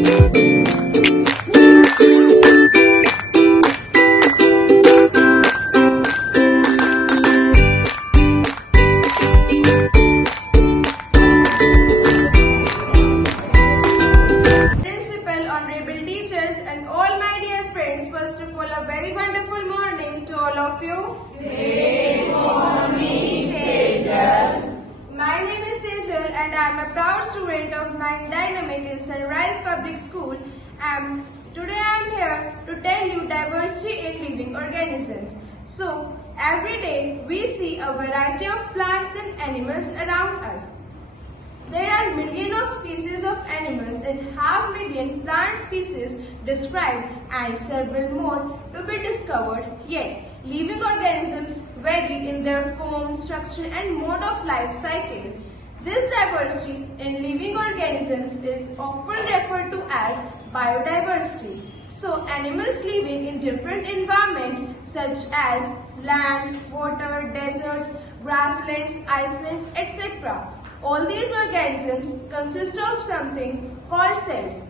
First of all, a very wonderful morning to all of you. Good morning, Sejal. My name is Sejal and I am a proud student of MANDI Dynamic in Sunrise Public School. And today I am here to tell you diversity in living organisms. So, every day we see a variety of plants and animals around us. There are millions of species of animals and half million plant species described and several more to be discovered. Yet, living organisms vary in their form, structure and mode of life cycle. This diversity in living organisms is often referred to as biodiversity. So, animals living in different environments such as land, water, deserts, grasslands, icelands, etc. All these organisms consist of something called cells.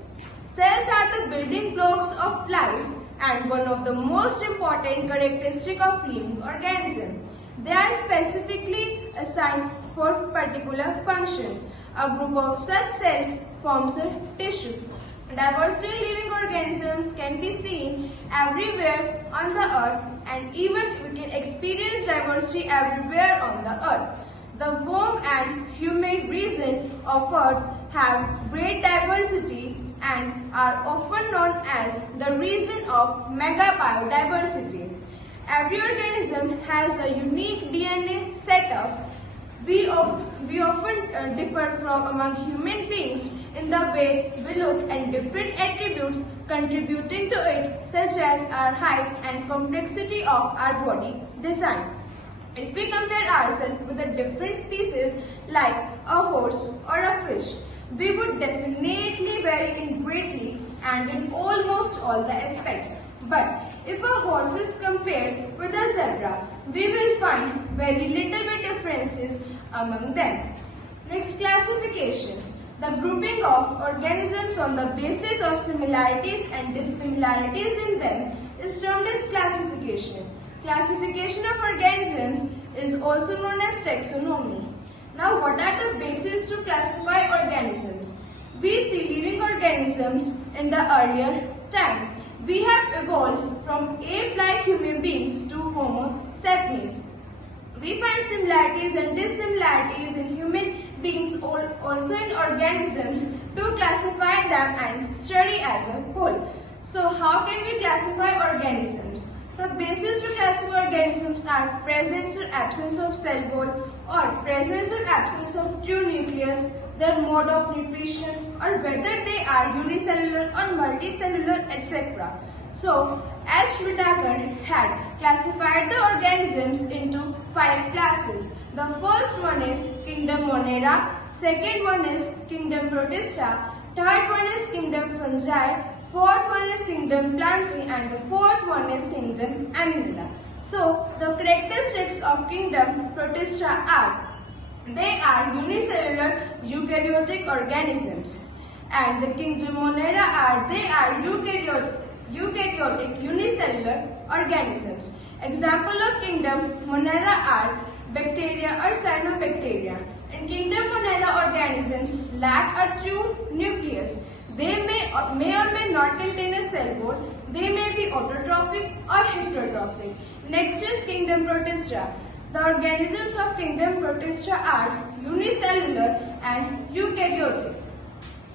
Cells are the building blocks of life and one of the most important characteristics of living organism. They are specifically assigned for particular functions. A group of such cells forms a tissue. Diversity in living organisms can be seen everywhere on the earth, and even we can experience diversity everywhere on the earth. The warm and humid regions of Earth have great diversity and are often known as the region of mega biodiversity. Every organism has a unique DNA setup. We often differ from among human beings in the way we look and different attributes contributing to it, such as our height and complexity of our body design. If we compare ourselves with a different species like a horse or a fish, we would definitely vary in greatly and in almost all the aspects. But if a horse is compared with a zebra, we will find very little bit differences among them. Next, classification. The grouping of organisms on the basis of similarities and dissimilarities in them is termed as classification. Classification of organisms is also known as taxonomy. Now, what are the bases to classify organisms? We see living organisms in the earlier time. We have evolved from ape-like human beings to Homo sapiens. We find similarities and dissimilarities in human beings, also in organisms, to classify them and study as a whole. So, how can we classify organisms? The basis to classify organisms are presence or absence of cell wall, or presence or absence of true nucleus, their mode of nutrition, or whether they are unicellular or multicellular, etc. So, H. Whittaker had classified the organisms into 5 classes. The first one is kingdom Monera, second one is kingdom Protista, third one is kingdom Fungi, fourth one is kingdom Plantae, and the fourth one is kingdom Animalia. So, the characteristics of kingdom Protista are: they are unicellular eukaryotic organisms, and the kingdom Monera they are eukaryotic unicellular organisms. Example of kingdom Monera are bacteria or cyanobacteria. In kingdom Monera, organisms lack a true nucleus. They may or may not contain a cell wall. They may be autotrophic or heterotrophic. Next is kingdom Protista. The organisms of kingdom Protista are unicellular and eukaryotic.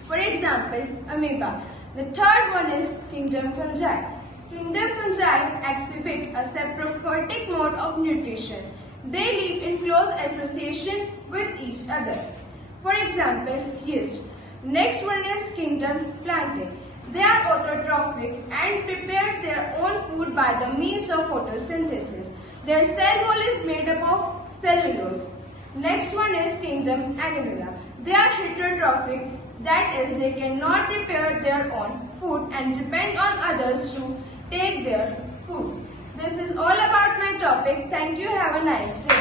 For example, amoeba. The third one is kingdom Fungi. Kingdom Fungi exhibit a saprophytic mode of nutrition. They live in close association with each other. For example, yeast. Next one is kingdom Plantae. They are autotrophic and prepare their own food by the means of photosynthesis. Their cell wall is made up of cellulose. Next one is kingdom Animalia. They are heterotrophic, that is, they cannot prepare their own food and depend on others to take their foods. This is all about my topic. Thank you. Have a nice day.